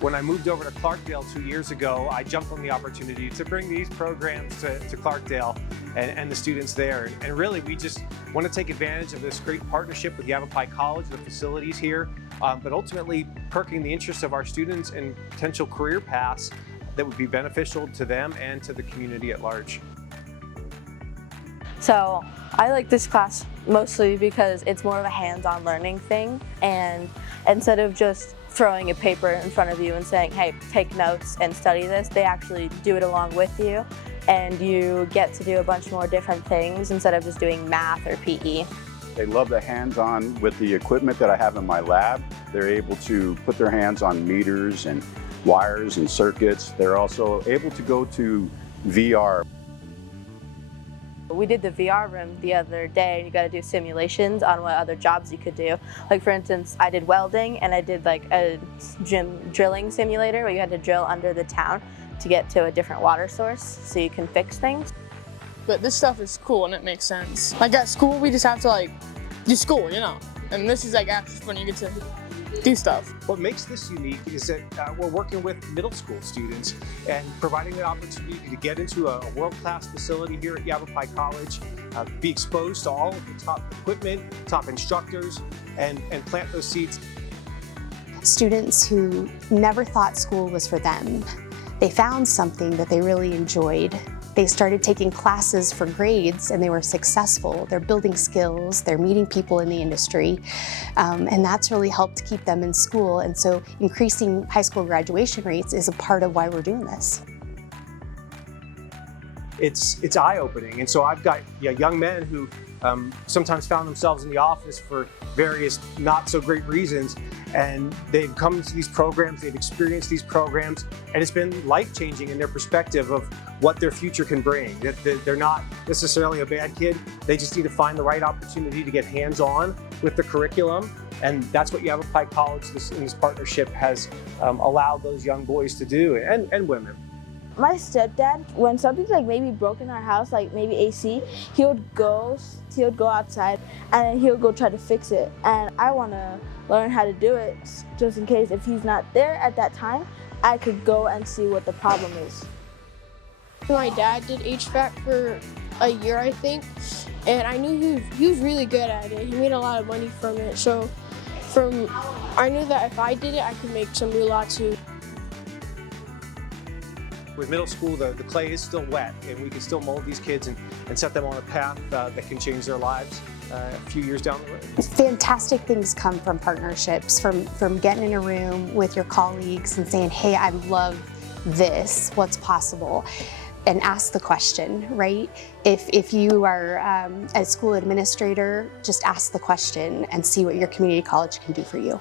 When I moved over to Clarksdale 2 years ago, I jumped on the opportunity to bring these programs to Clarksdale and the students there. And really, we just want to take advantage of this great partnership with Yavapai College, the facilities here, but ultimately perking the interest of our students and potential career paths that would be beneficial to them and to the community at large. So I like this class mostly because it's more of a hands-on learning thing, and instead of just throwing a paper in front of you and saying, hey, take notes and study this, they actually do it along with you, and you get to do a bunch more different things instead of just doing math or PE. They love the hands-on with the equipment that I have in my lab. They're able to put their hands on meters and wires and circuits. They're also able to go to VR. We did the VR room the other day, and you got to do simulations on what other jobs you could do. Like for instance, I did welding, and I did like a gym drilling simulator where you had to drill under the town to get to a different water source so you can fix things. But this stuff is cool and it makes sense. Like at school, we just have to like do school, you know? And this is like actually when you get to do stuff. What makes this unique is that we're working with middle school students and providing the opportunity to get into a world-class facility here at Yavapai College, be exposed to all of the top equipment, top instructors, and plant those seeds. Students who never thought school was for them, they found something that they really enjoyed. They started taking classes for grades and they were successful. They're building skills, they're meeting people in the industry, and that's really helped keep them in school. And so increasing high school graduation rates is a part of why we're doing this. It's eye-opening, and so I've got young men who sometimes found themselves in the office for various not so great reasons, and they've come to these programs, they've experienced these programs, and it's been life-changing in their perspective of what their future can bring. That they're not necessarily a bad kid, they just need to find the right opportunity to get hands-on with the curriculum, and that's what Yavapai College in this partnership has allowed those young boys to do, and women. My stepdad, when something's like maybe broken in our house, like maybe AC, he would go outside and he'll go try to fix it. And I want to learn how to do it just in case if he's not there at that time, I could go and see what the problem is. My dad did HVAC for a year, I think, and I knew he was really good at it. He made a lot of money from it. So I knew that if I did it, I could make some moolah too. With middle school, the clay is still wet, and we can still mold these kids and set them on a path that can change their lives a few years down the road. Fantastic things come from partnerships, from getting in a room with your colleagues and saying, hey, I love this, what's possible? And ask the question, right? If you are a school administrator, just ask the question and see what your community college can do for you.